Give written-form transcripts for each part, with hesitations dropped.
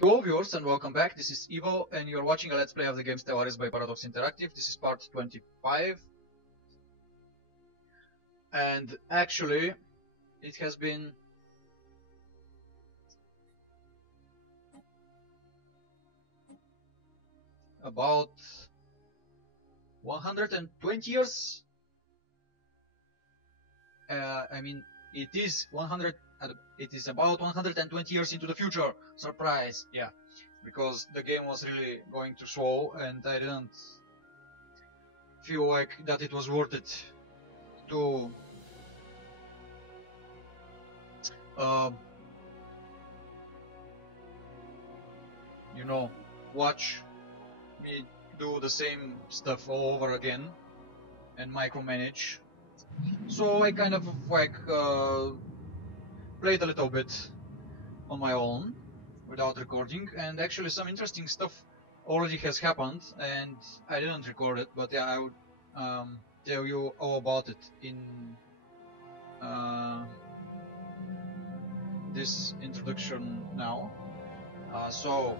Hello viewers and welcome back. This is Ivo and you're watching a let's play of the game Stellaris by Paradox Interactive. This is part 25. And actually it has been about 120 years. It is about 120 years into the future. Surprise! Yeah, because the game was really going too slow, and I didn't feel like that it was worth it to watch me do the same stuff all over again and micromanage. So I kind of played a little bit on my own without recording, and actually some interesting stuff already has happened and I didn't record it, but yeah, I would tell you all about it in this introduction now. So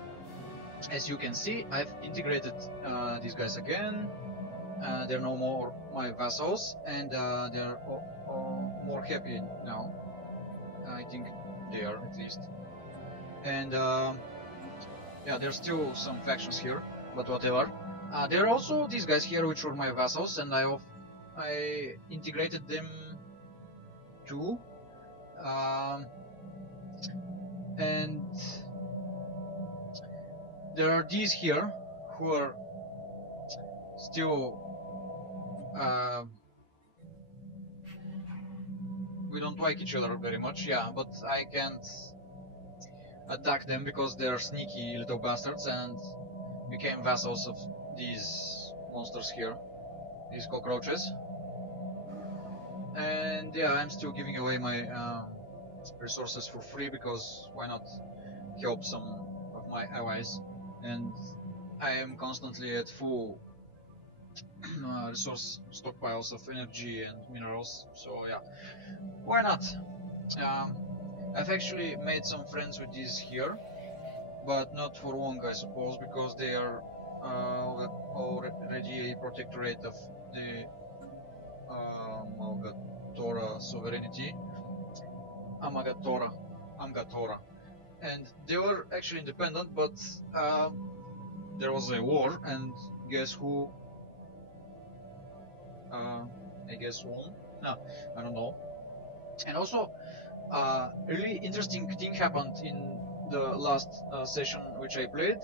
as you can see, I've integrated these guys again. They're no more my vassals, and they're more happy now. I think they are, at least. And yeah, there's still some factions here, but whatever. There are also these guys here which were my vassals, and I integrated them too. And there are these here who are still we don't like each other very much, yeah, but I can't attack them because they're sneaky little bastards and became vassals of these monsters here, these cockroaches. And yeah, I'm still giving away my resources for free, because why not help some of my allies, and I am constantly at full resource stockpiles of energy and minerals, so yeah, why not? I've actually made some friends with these here, but not for long, I suppose, because they are already a protectorate of the Amgatora sovereignty. Amgatora, and they were actually independent, but there was a war, and guess who? I guess won? No, I don't know. And also, really interesting thing happened in the last session which I played.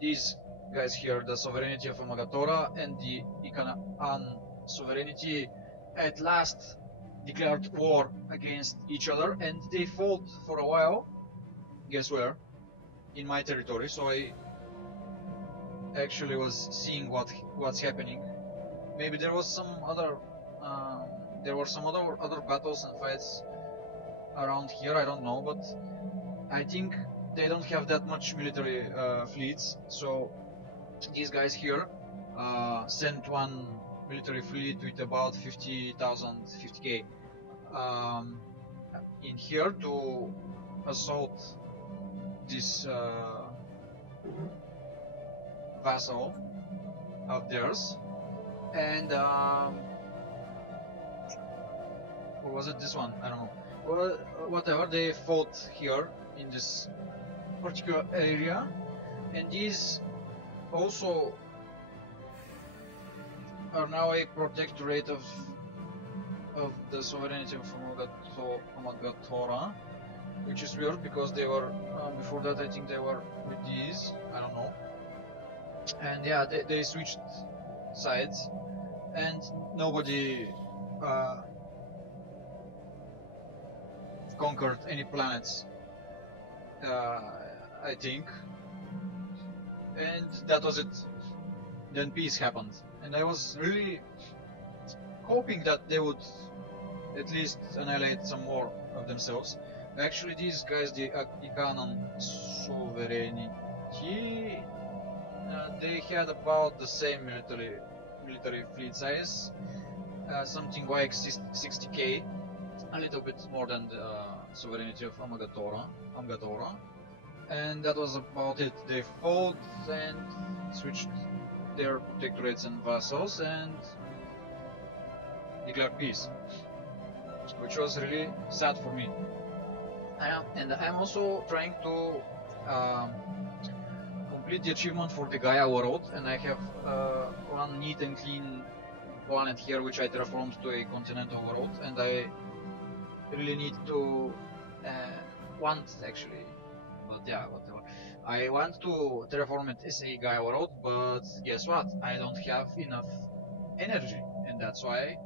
These guys here, the sovereignty of Amgatora and the Ikanaan sovereignty, at last declared war against each other, and they fought for a while. Guess where? In my territory. So I actually was seeing what's happening. Maybe there was some other other battles and fights around here, I don't know, but I think they don't have that much military fleets. So these guys here sent one military fleet with about 50k in here to assault this vassal of theirs. And or was it this one? I don't know. Well, whatever, they fought here in this particular area, and these also are now a protectorate of the sovereignty of Amgatora, which is weird because they were before that, I think they were with these, I don't know. And yeah, they switched sides, and nobody conquered any planets, I think, and that was it. Then peace happened, and I was really hoping that they would at least annihilate some more of themselves. Actually, these guys, the Ikanaan sovereignty, they had about the same military fleet size, something like 60k, a little bit more than the sovereignty of Amgatora. and that was about it. They fought and switched their protectorates and vassals and declared peace, which was really sad for me. And I'm also trying to complete the achievement for the Gaia world, and I have one neat and clean planet here which I terraformed to a continental world, and I really need to actually, but yeah, whatever. I want to terraform it as a Gaia world, but guess what? I don't have enough energy, and that's why.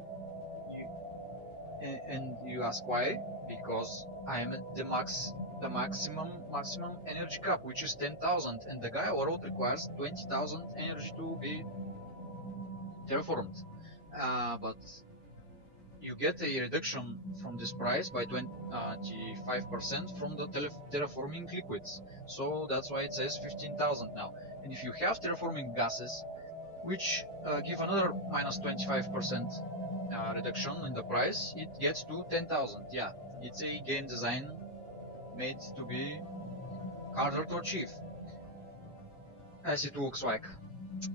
And you ask why? Because I am at the maximum energy cap, which is 10,000, and the Gaia world requires 20,000 energy to be terraformed. But you get a reduction from this price by 25% from the terraforming liquids. So that's why it says 15,000 now. And if you have terraforming gases, which give another minus 25% reduction in the price, it gets to 10,000. Yeah, it's a game design made to be harder to achieve, as it looks like.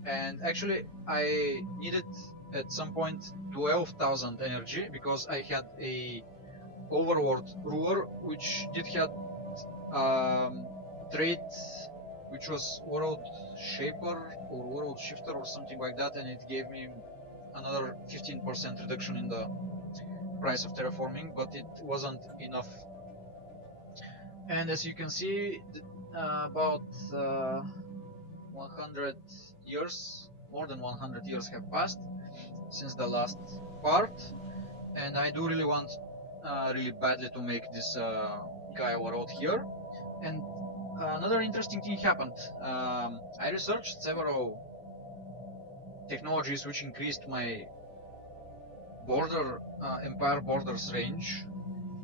And actually, I needed at some point 12,000 energy because I had a overworld ruler which did have trait which was world shaper or world shifter or something like that, and it gave me another 15% reduction in the price of terraforming, but it wasn't enough. And as you can see, about 100 years, more than 100 years have passed since the last part, and I do really want really badly to make this Gaia world here. And another interesting thing happened. I researched several technologies which increased my border empire borders range,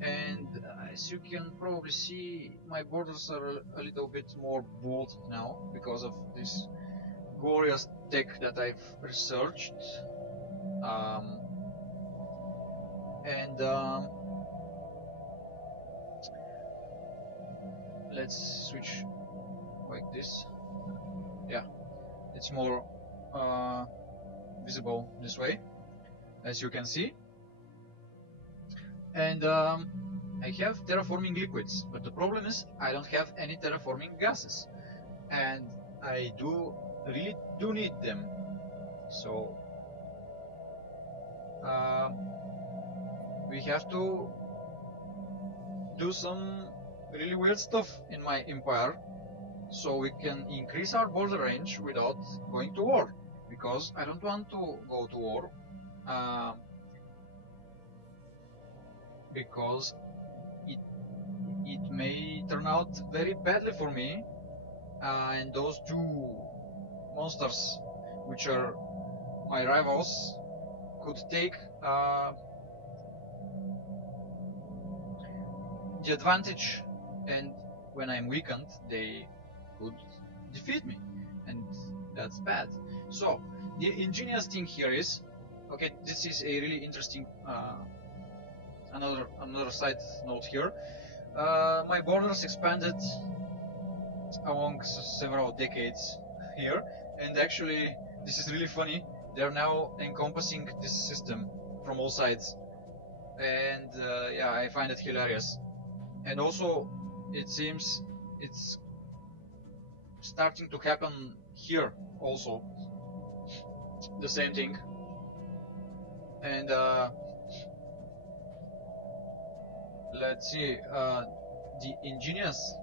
and as you can probably see, my borders are a little bit more bold now because of this glorious tech that I've researched. Let's switch like this. Yeah, it's more visible this way, as you can see. And I have terraforming liquids, but the problem is I don't have any terraforming gases, and I really do need them. So we have to do some really weird stuff in my empire so we can increase our border range without going to war, because I don't want to go to war, because it may turn out very badly for me, and those two monsters, which are my rivals, could take the advantage, and when I'm weakened they could defeat me, and that's bad. So the ingenious thing here is, okay, this is a really interesting another side note here. My borders expanded along several decades here, and actually this is really funny. They're now encompassing this system from all sides, and yeah, I find it hilarious. And also, it seems it's starting to happen here also, the same thing. And let's see, the ingenious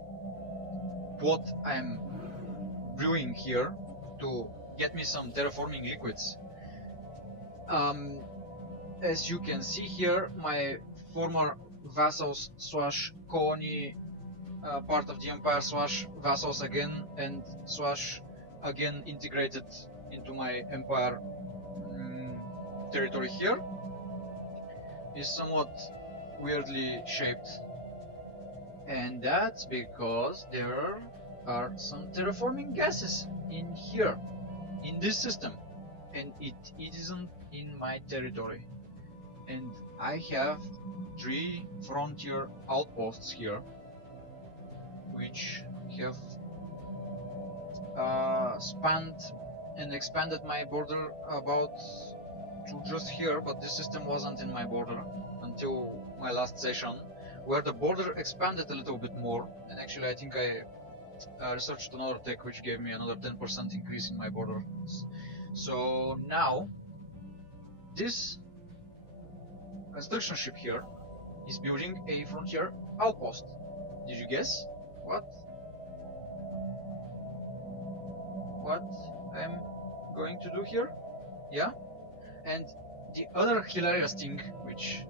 what I'm brewing here to get me some terraforming liquids. As you can see here, my former vassals / colony part of the empire / vassals again, and / again integrated into my empire territory here, is somewhat weirdly shaped, and that's because there are some terraforming gases in here, in this system, and it isn't in my territory. And I have 3 frontier outposts here, which have spanned and expanded my border about to just here, but this system wasn't in my border until my last session, where the border expanded a little bit more, and actually I think I researched another tech which gave me another 10% increase in my border. So now this construction ship here is building a frontier outpost. Did you guess what I'm going to do here? Yeah. And the other hilarious thing, which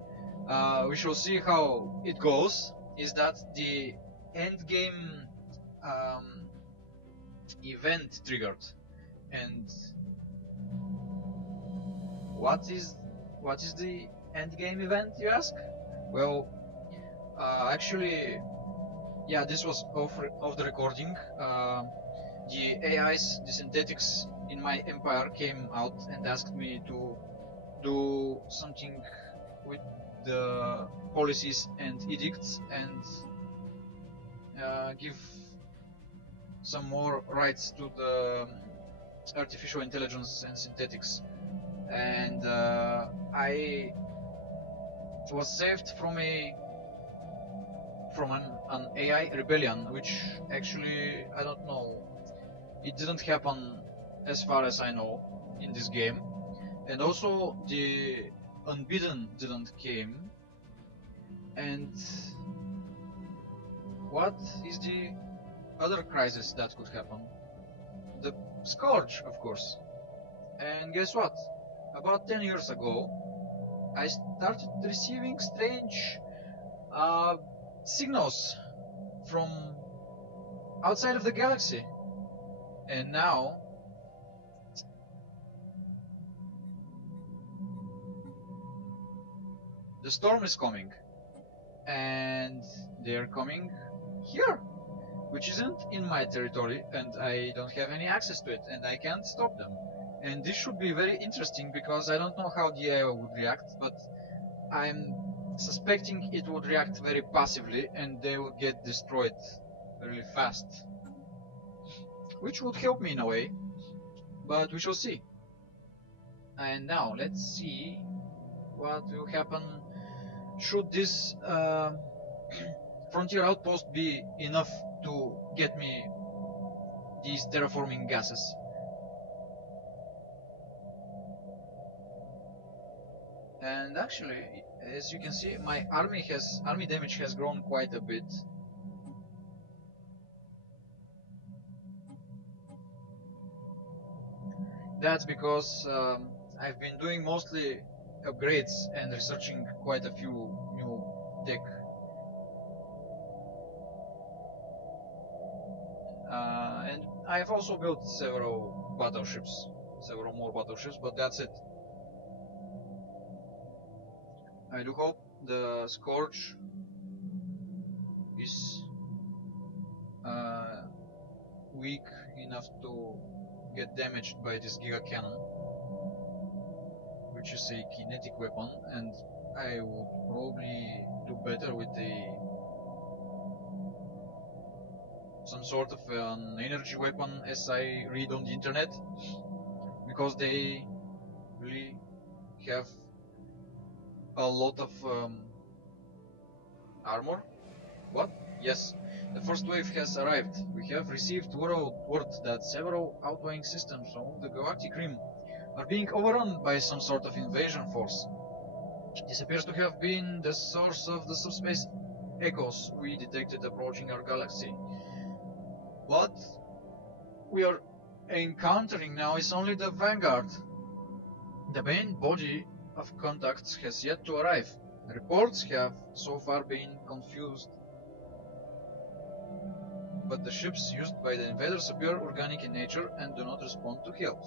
we shall see how it goes, is that the end game event triggered. And what is the end game event, you ask? Well, actually, yeah, this was off the recording. The AIs, the synthetics in my empire came out and asked me to do something with the policies and edicts and give some more rights to the artificial intelligence and synthetics. And I was saved from an AI rebellion, which actually I don't know. It didn't happen as far as I know in this game, and also the Unbidden didn't came. And what is the other crisis that could happen? The Scourge, of course. And guess what? About 10 years ago, I started receiving strange signals from outside of the galaxy. And now the storm is coming, and they're coming here, which isn't in my territory, and I don't have any access to it, and I can't stop them. And this should be very interesting, because I don't know how the AI would react, but I'm suspecting it would react very passively, and they would get destroyed really fast. Which would help me in a way, but we shall see. And now, let's see what will happen should this frontier outpost be enough to get me these terraforming gases. And actually, as you can see, my army damage has grown quite a bit. That's because I've been doing mostly upgrades and researching quite a few new tech. And I've also built several more battleships, but that's it. I do hope the Scourge is weak enough to get damaged by this Giga Cannon, which is a kinetic weapon, and I would probably do better with some sort of an energy weapon, as I read on the internet, because they really have a lot of armor. What? Yes. The first wave has arrived. We have received word that several outgoing systems on the Galactic Rim are being overrun by some sort of invasion force. This appears to have been the source of the subspace echoes we detected approaching our galaxy. What we are encountering now is only the vanguard. The main body of contacts has yet to arrive. Reports have so far been confused, but the ships used by the invaders appear organic in nature and do not respond to help.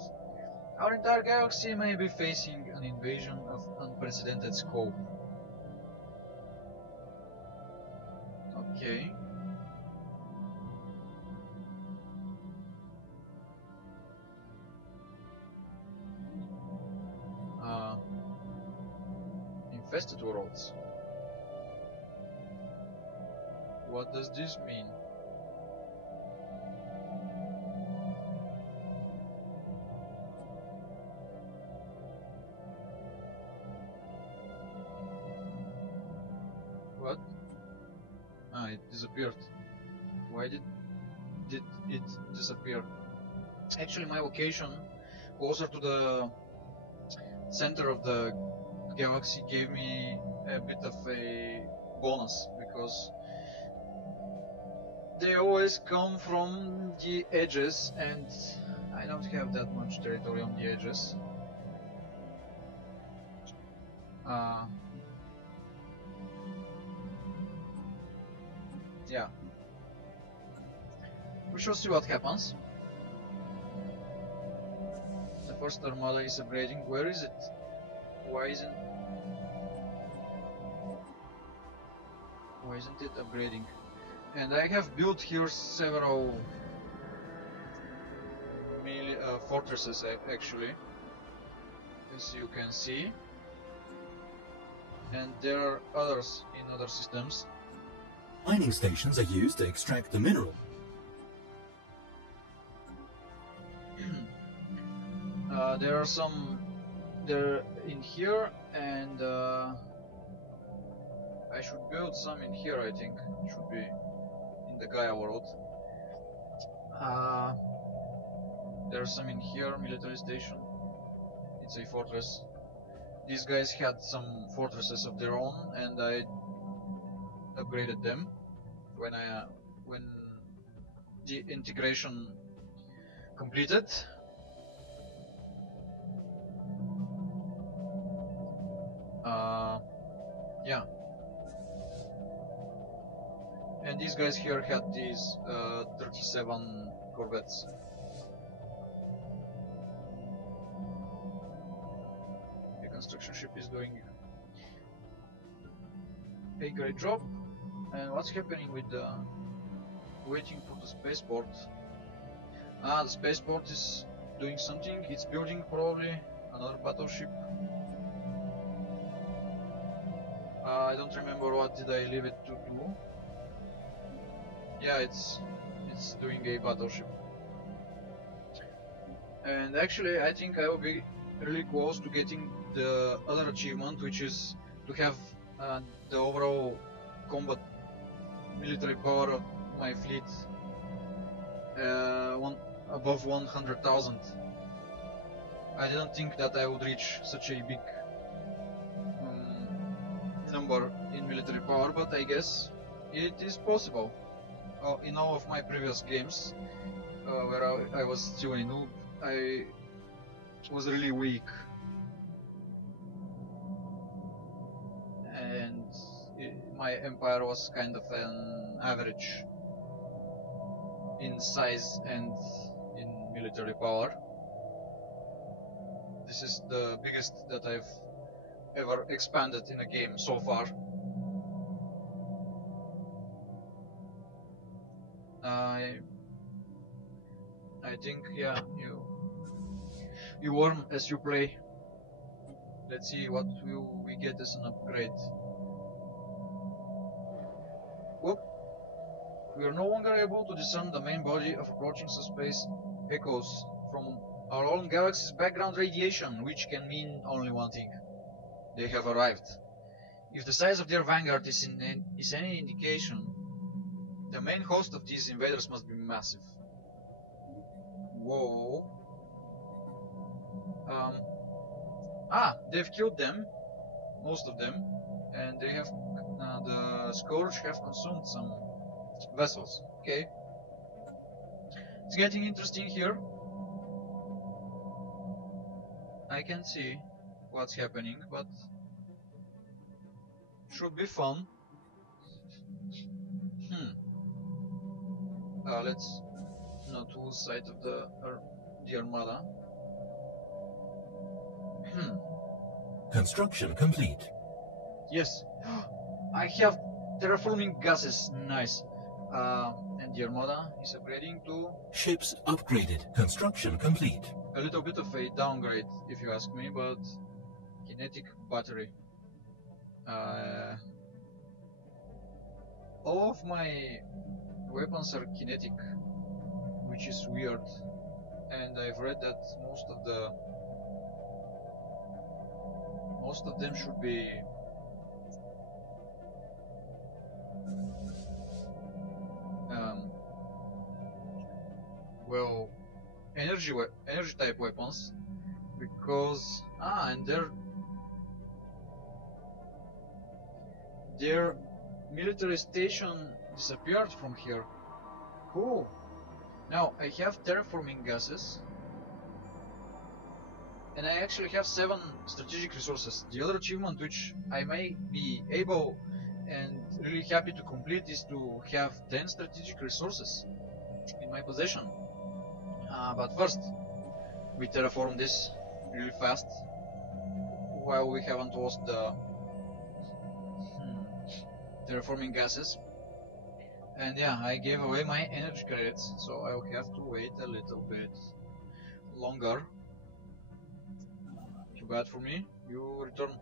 Our entire galaxy may be facing an invasion of unprecedented scope. Okay. Infested worlds. What does this mean? What? Ah, it disappeared. Why did it disappear? Actually, my location closer to the center of the galaxy gave me a bit of a bonus, because they always come from the edges, and I don't have that much territory on the edges. Yeah. We shall see what happens. The first armada is upgrading. Where is it? Why isn't it upgrading? And I have built here several fortresses actually, as you can see, and there are others in other systems. Mining stations are used to extract the mineral. There are some there in here, and I should build some in here. I think it should be in the Gaia world. There's some in here, military station. It's a fortress. These guys had some fortresses of their own, and I upgraded them when the integration completed. Yeah. And these guys here had these 37 corvettes. The construction ship is doing a great job. And what's happening with the waiting for the spaceport? The spaceport is doing something. It's building probably another battleship. I don't remember what did I leave it to do. Yeah, it's doing a battleship. And actually, I think I will be really close to getting the other achievement, which is to have the overall combat military power of my fleet above 100,000. I didn't think that I would reach such a big number in military power, but I guess it is possible. In all of my previous games, where I was still a noob, I was really weak, and my empire was kind of an average in size and in military power. This is the biggest that I've ever expanded in a game so far. I think, yeah, you learn as you play. Let's see what will we get as an upgrade. Whoop. We are no longer able to discern the main body of approaching subspace echoes from our own galaxy's background radiation, which can mean only one thing. They have arrived. If the size of their vanguard is any indication, the main host of these invaders must be massive. Whoa. They've killed them, most of them, and they have the Scourge have consumed some vessels. Okay. It's getting interesting here. I can see what's happening, but should be fun. Let's not lose sight of the Armada. Construction complete. Yes. I have terraforming gases. Nice. And the Armada is upgrading to... Ships upgraded. Construction complete. A little bit of a downgrade, if you ask me, but... Kinetic battery. All of my weapons are kinetic, which is weird, and I've read that most of them should be energy type weapons, because and their military station disappeared from here. Cool. Now I have terraforming gases, and I actually have 7 strategic resources. The other achievement which I may be able and really happy to complete is to have 10 strategic resources in my possession. But first, we terraform this really fast while we haven't lost the terraforming gases. And yeah, I gave away my energy credits, so I'll have to wait a little bit longer. Too bad for me. You return.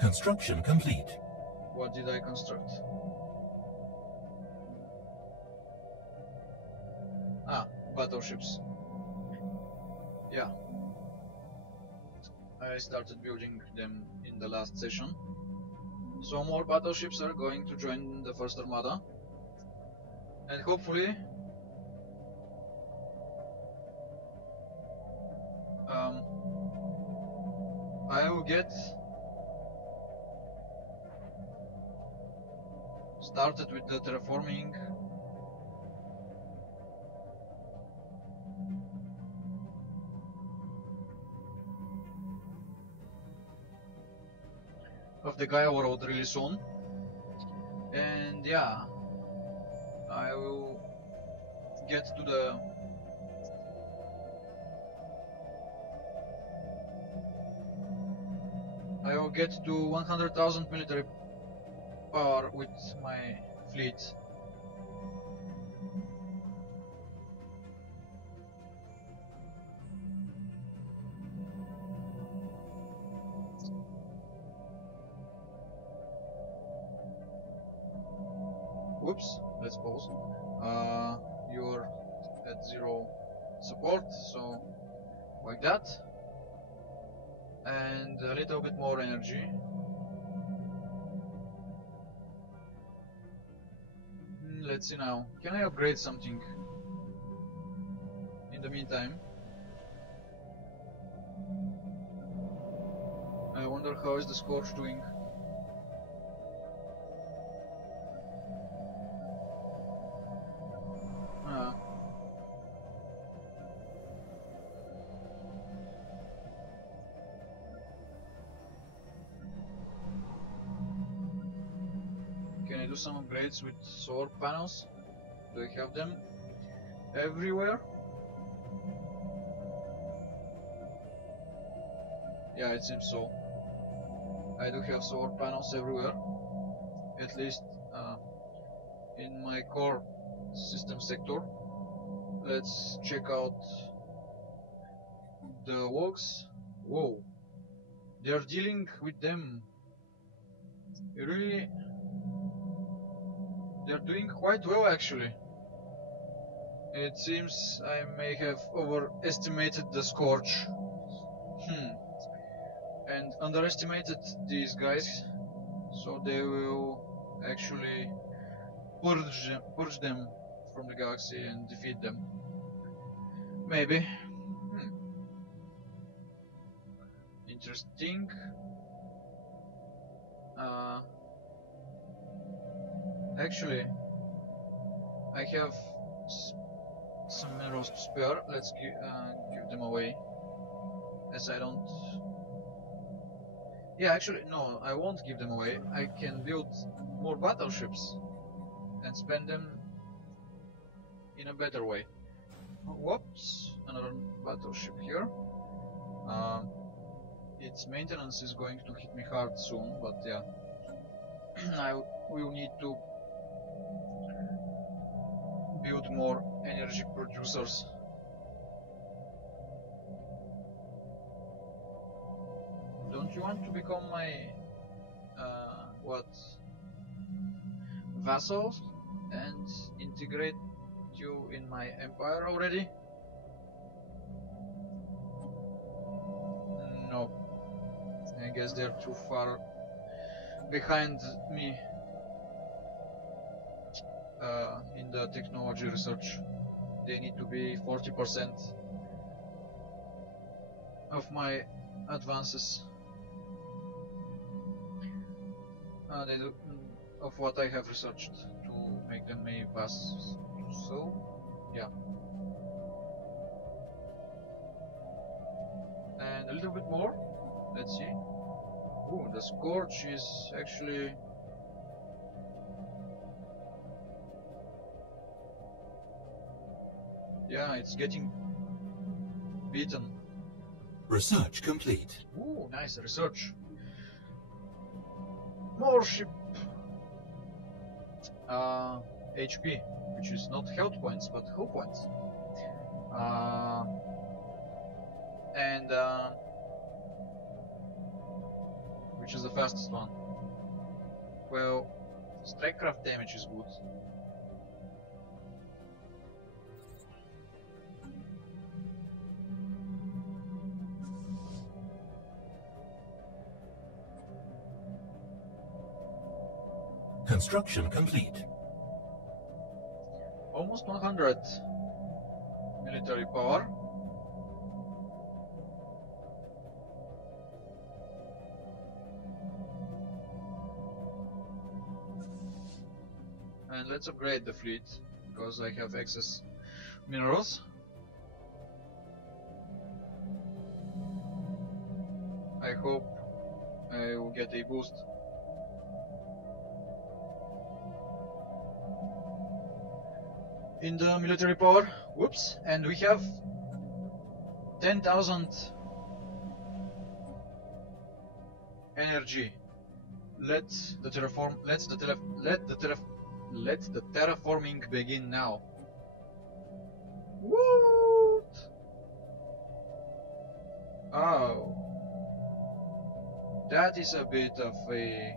Construction complete. What did I construct? Battleships. Yeah. I started building them in the last session. So more battleships are going to join the first armada. And hopefully I will get started with the terraforming of the Gaia world really soon. And yeah, I will get to the I will get to 100,000 military power with my fleet. Whoops, let's pause. You're at 0 support, so like that. And a little bit more energy. Let's see now. Can I upgrade something in the meantime? I wonder how is the Scorch doing. Some upgrades with solar panels. Do I have them everywhere? Yeah, it seems so. I do have solar panels everywhere, at least in my core system sector. Let's check out the works. Whoa, they are dealing with them really. They're doing quite well actually. It seems I may have overestimated the Scorch. And underestimated these guys. So they will actually purge them from the galaxy and defeat them. Maybe. Interesting. Actually, I have some minerals to spare. Let's give them away, as I don't... Yeah, actually, no, I won't give them away. I can build more battleships and spend them in a better way. Whoops, another battleship here. Its maintenance is going to hit me hard soon, but yeah. I will need to build more energy producers. Don't you want to become my vassals and integrate you in my empire already? No, I guess they're too far behind me in the technology research. They need to be 40% of my advances. Of what I have researched to make them a vassal. So, yeah. And a little bit more. Let's see. Ooh, the Scorch is actually... Yeah, it's getting beaten. Research complete. Ooh, nice research. More ship HP, which is not health points but hull points. And which is the fastest one? Well, strikecraft damage is good. Construction complete. Almost 100 military power. And let's upgrade the fleet, because I have excess minerals. I hope I will get a boost. In the military power, whoops, and we have 10,000 energy. Let the terraforming begin now. What? Oh, that is a bit of a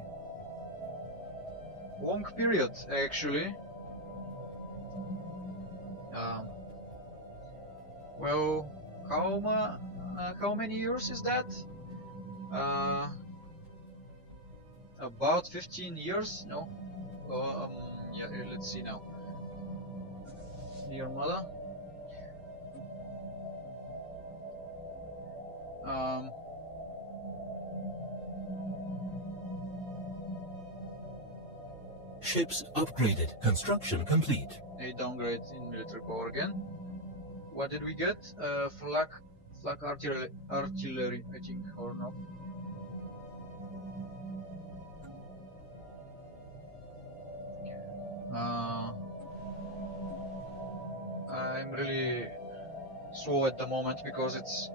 long period, actually. Well, how many years is that? About 15 years? No? Yeah, let's see now. Dear mother. Ships upgraded. Construction complete. A downgrade in military power again. What did we get? Flak artillery, I think, or no? I'm really slow at the moment because it's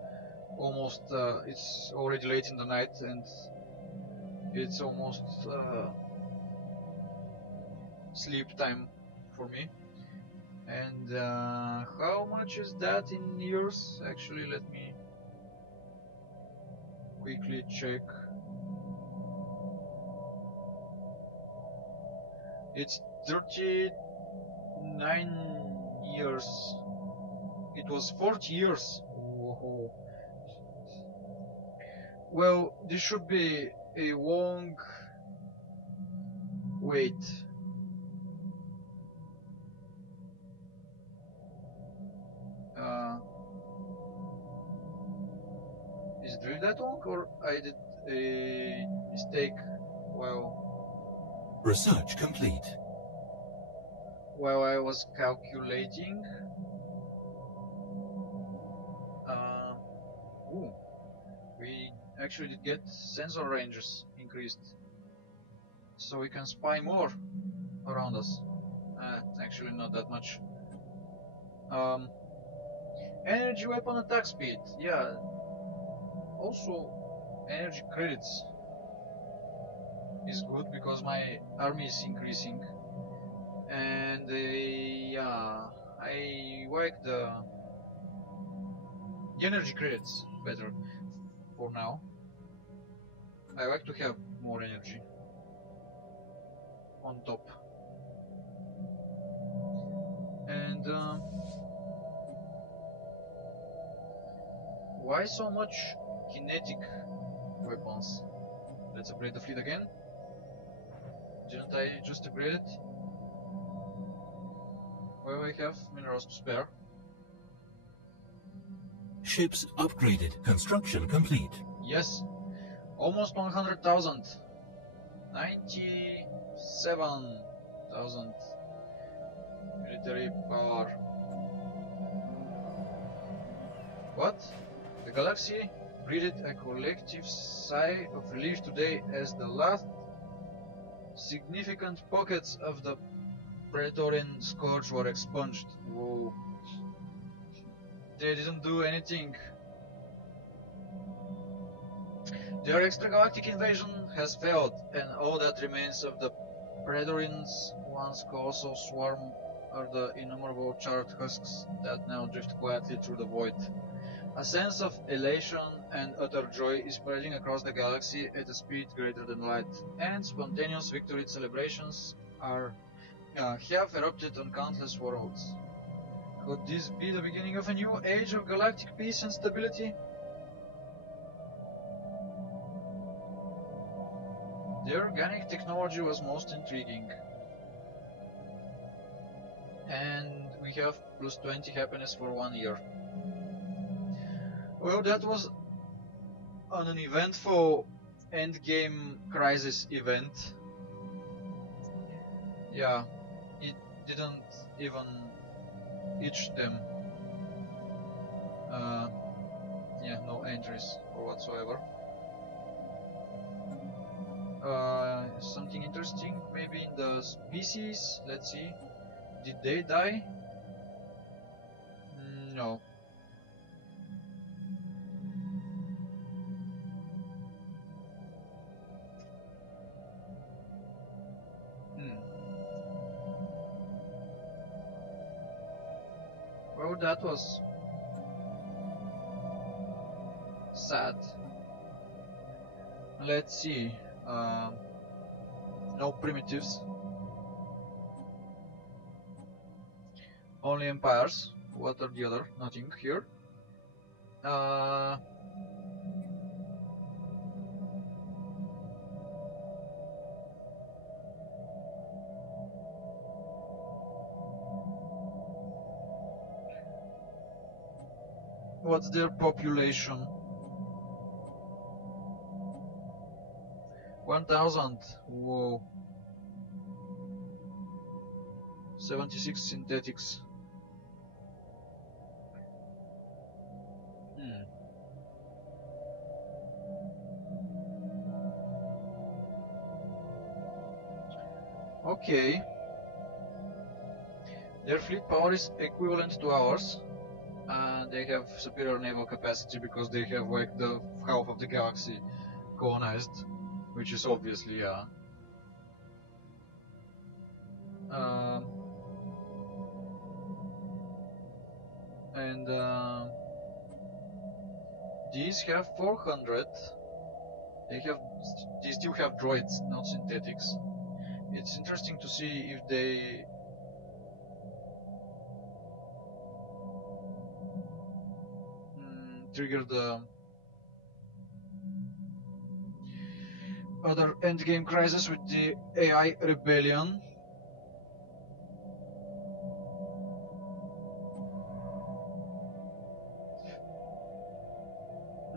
almost it's already late in the night and it's almost sleep time for me. And how much is that in years? Actually, let me quickly check. It's 39 years. It was 40 years. Whoa. Well, this should be a long wait. Is it really that long, or I did a mistake? Well, research complete. While I was calculating, we actually did get sensor ranges increased, so we can spy more around us. Actually, not that much. Energy weapon attack speed, yeah. Also, energy credits is good because my army is increasing, and yeah, I like the energy credits better for now. I like to have more energy on top. And why so much kinetic weapons? Let's upgrade the fleet again. Didn't I just upgrade it? Well, I have minerals to spare. Ships upgraded. Construction complete. Yes, almost 100,000. 97,000 military power. What? The galaxy breathed a collective sigh of relief today as the last significant pockets of the Praetorian scourge were expunged. Whoa. They didn't do anything. Their extragalactic invasion has failed, and all that remains of the Praetorians' once colossal swarm are the innumerable charred husks that now drift quietly through the void. A sense of elation and utter joy is spreading across the galaxy at a speed greater than light, and spontaneous victory celebrations have erupted on countless worlds. Could this be the beginning of a new age of galactic peace and stability? The organic technology was most intriguing. And we have plus 20 happiness for 1 year. Well, that was an uneventful endgame crisis event. Yeah, it didn't even itch them. Yeah, no entries or whatsoever. Something interesting maybe in the species. Let's see. Did they die? No. Well, that was sad. Let's see. No primitives. Only empires. What are the other? Nothing here. What's their population? 1,000. Whoa. 76 synthetics. Okay. Their fleet power is equivalent to ours. They have superior naval capacity because they have like the half of the galaxy colonized, which is obviously these have 400. They still have droids, not synthetics. It's interesting to see if they trigger the other endgame crisis with the AI rebellion.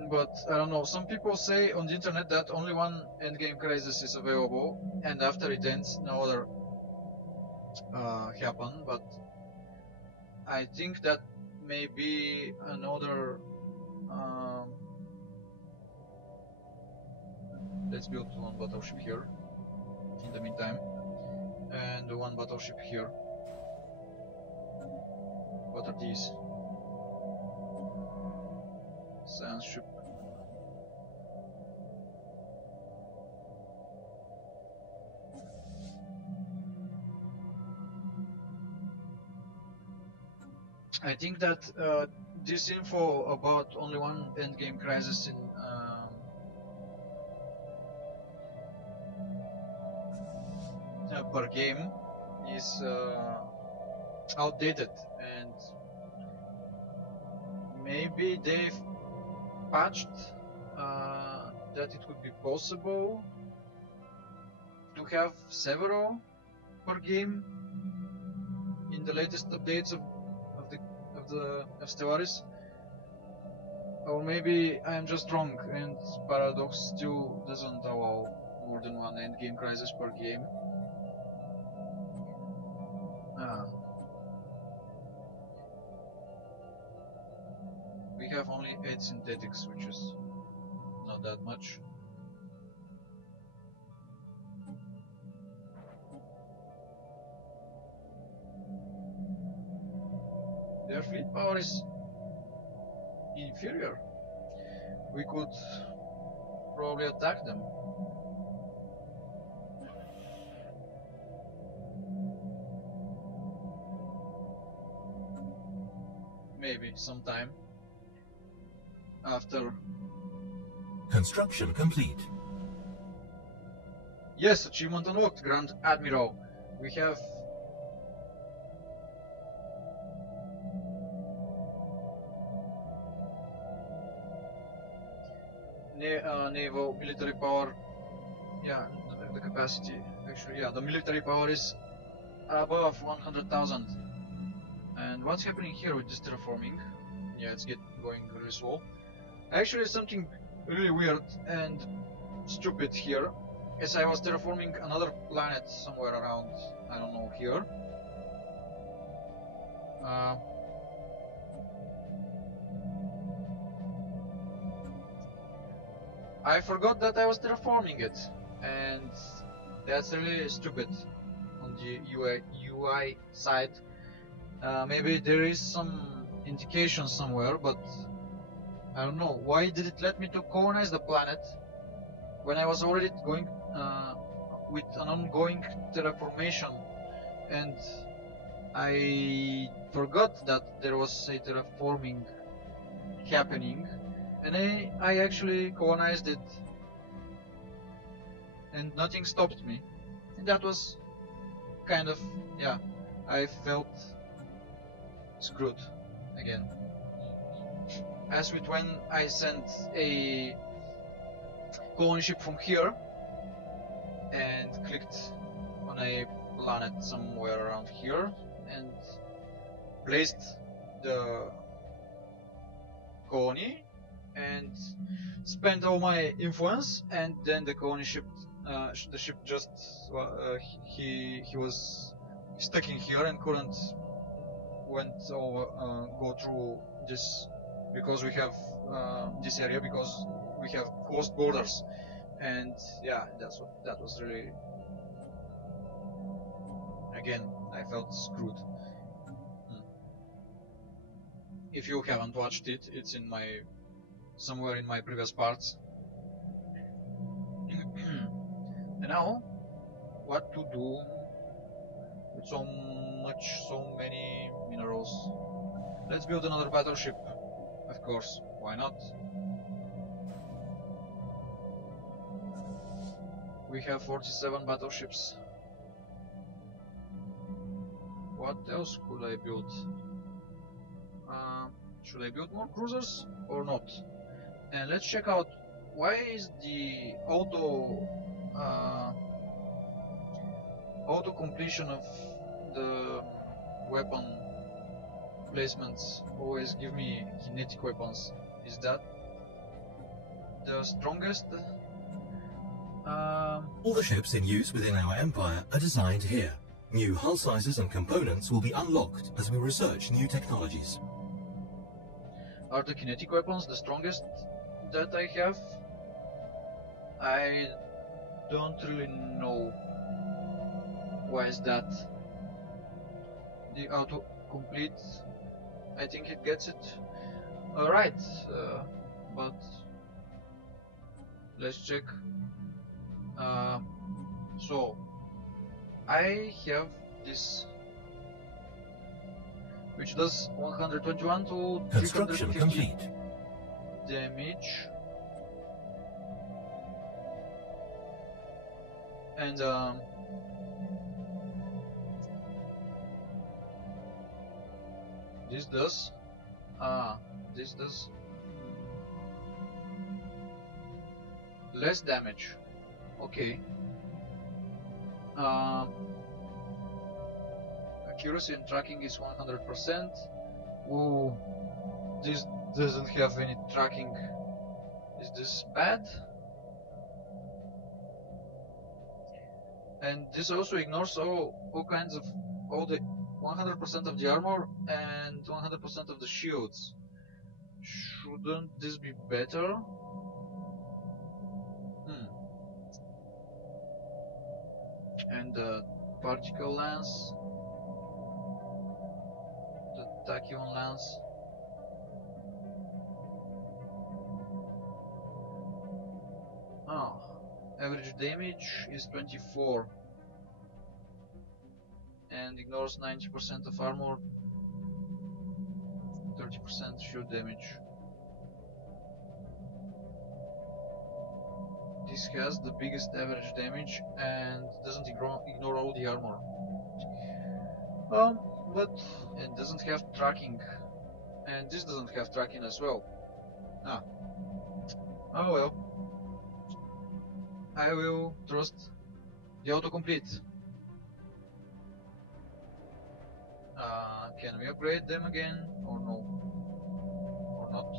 But I don't know, some people say on the internet that only one endgame crisis is available, and after it ends, no other happen, but I think that may be another. Let's build one battleship here in the meantime, and one battleship here. What are these? Science ship. I think that this info about only one endgame crisis in per game is outdated, and maybe they've patched that it would be possible to have several per game in the latest updates of Stellaris, or maybe I am just wrong and Paradox still doesn't allow more than one endgame crisis per game. We have only 8 synthetics, which is not that much. Their fleet power is inferior. We could probably attack them. Maybe sometime after. Construction complete. Yes, achievement unlocked, Grand Admiral. We have naval military power. Yeah, the capacity. Actually, yeah, the military power is above 100,000. And what's happening here with this terraforming? Yeah, it's going really slow. Actually, something really weird and stupid here. As I was terraforming another planet somewhere around, I don't know, here. I forgot that I was terraforming it, and that's really stupid on the UI side. Maybe there is some indication somewhere, but I don't know. Why did it let me to colonize the planet when I was already going with an ongoing terraformation, and I forgot that there was a terraforming happening, and I actually colonized it, and nothing stopped me. And that was kind of, yeah, I felt screwed again. As with when I sent a colony ship from here and clicked on a planet somewhere around here and placed the colony and spent all my influence, and then the colony ship, the ship just he was stuck in here and couldn't go through this, because we have this area, because we have closed borders, and yeah, that was really, again, I felt screwed. If you haven't watched it, it's in somewhere in my previous parts. And now, what to do with so many minerals? Let's build another battleship, of course. Why not? We have 47 battleships. What else could I build? Should I build more cruisers or not? And let's check out why is the auto completion of the weapon placements always give me kinetic weapons. Is that the strongest? All the ships in use within our empire are designed here. New hull sizes and components will be unlocked as we research new technologies. Are the kinetic weapons the strongest that I have? I don't really know. Why is that? The auto-complete, I think it gets it right, but let's check. So I have this, which does 121 to Construction 350 complete. damage, and this does less damage. Okay. accuracy and tracking is 100%. Ooh, this doesn't have any tracking. Is this bad? And this also ignores all kinds of all the 100% of the armor and 100% of the shields. Shouldn't this be better? And the particle lance, the tachyon lance. Average damage is 24 and ignores 90% of armor, 30% shield damage. This has the biggest average damage and doesn't ignore all the armor. But it doesn't have tracking, and this doesn't have tracking as well. Oh well. I will trust the autocomplete. Can we upgrade them again or no? Or not?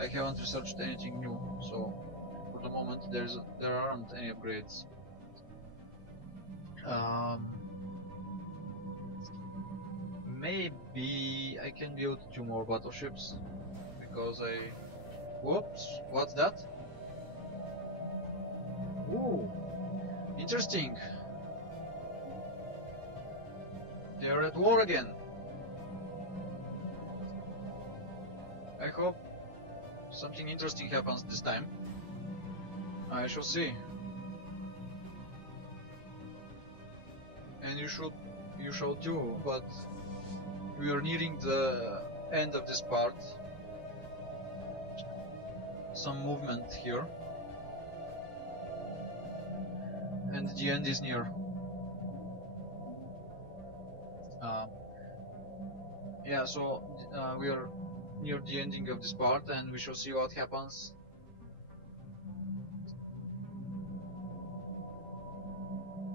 I haven't researched anything new, so for the moment there aren't any upgrades. Maybe I can build 2 more battleships because whoops, what's that? Ooh, interesting. They are at war again. I hope something interesting happens this time. I shall see. And you shall too, but we are nearing the end of this part. Some movement here. And the end is near. Yeah, so we are near the ending of this part and we shall see what happens.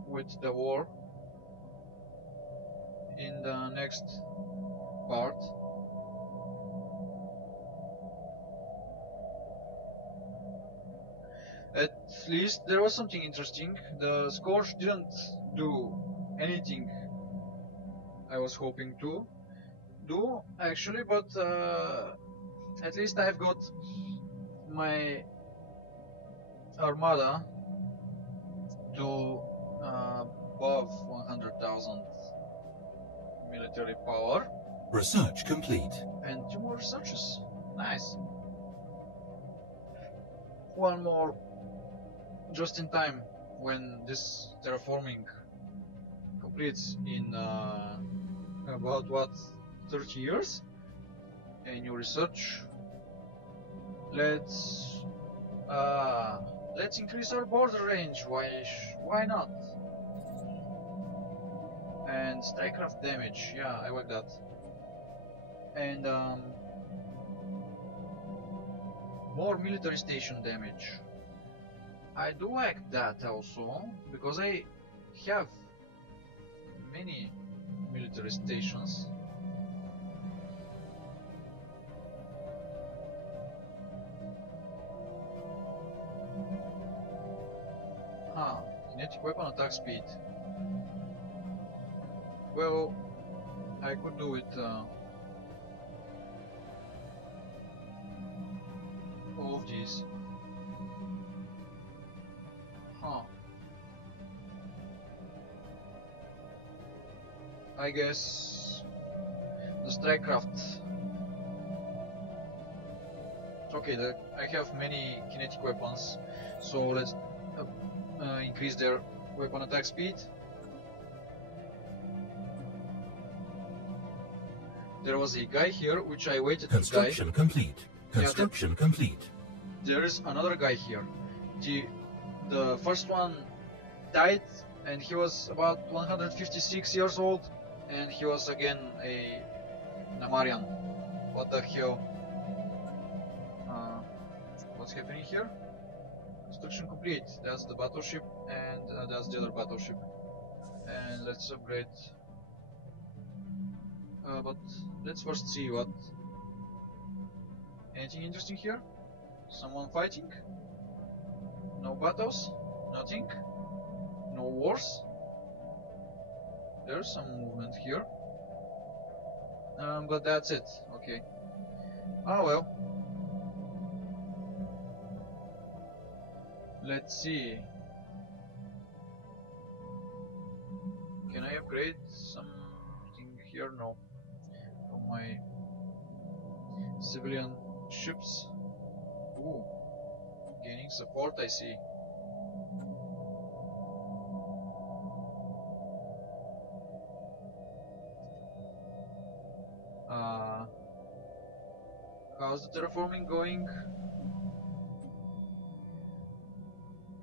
With the war in the next part. At least there was something interesting. The Scorch didn't do anything I was hoping to do actually, but at least I've got my armada to above 100,000 military power. Research complete. And 2 more researches. Nice. 1 more just in time when this terraforming completes in about what, 30 years. A new research. Let's increase our border range. Why not? And strikecraft damage. Yeah, I like that. And more military station damage. I do like that also, because I have many military stations. Kinetic weapon attack speed. Well, I could do it all of these. I guess the strikecraft. Okay, I have many kinetic weapons, so let's increase their weapon attack speed. There was a guy here which I waited to die. Construction complete. Construction complete. There is another guy here. The first one died and he was about 156 years old and he was again a Namarian. What the hell? what's happening here. Construction complete. That's the battleship, and that's the other battleship. And let's upgrade. But let's first see what. Anything interesting here? Someone fighting? No battles? Nothing? No wars? There's some movement here. But that's it. Okay. Ah well. Let's see. Can I upgrade something here? No. From my civilian ships. Ooh. Gaining support, I see. How's the terraforming going?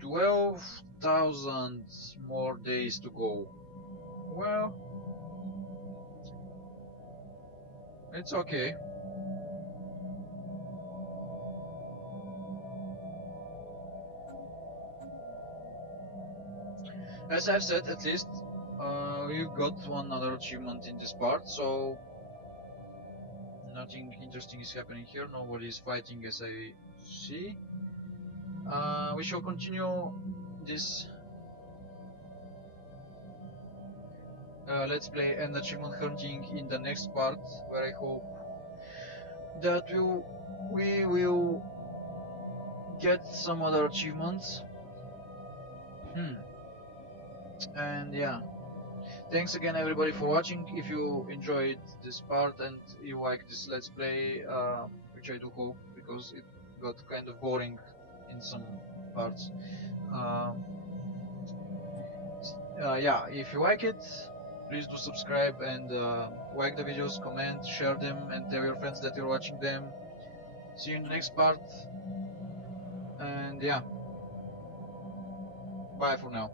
12,000 more days to go. Well, it's okay. As I've said, at least we've got one other achievement in this part, so nothing interesting is happening here. Nobody is fighting, as I see. We shall continue this let's play and achievement hunting in the next part, where I hope that we will get some other achievements. And yeah, thanks again everybody for watching. If you enjoyed this part and you like this let's play, which I do hope, because it got kind of boring in some parts. Yeah, if you like it, please do subscribe and like the videos, comment, share them, and tell your friends that you're watching them. See you in the next part, and yeah, bye for now.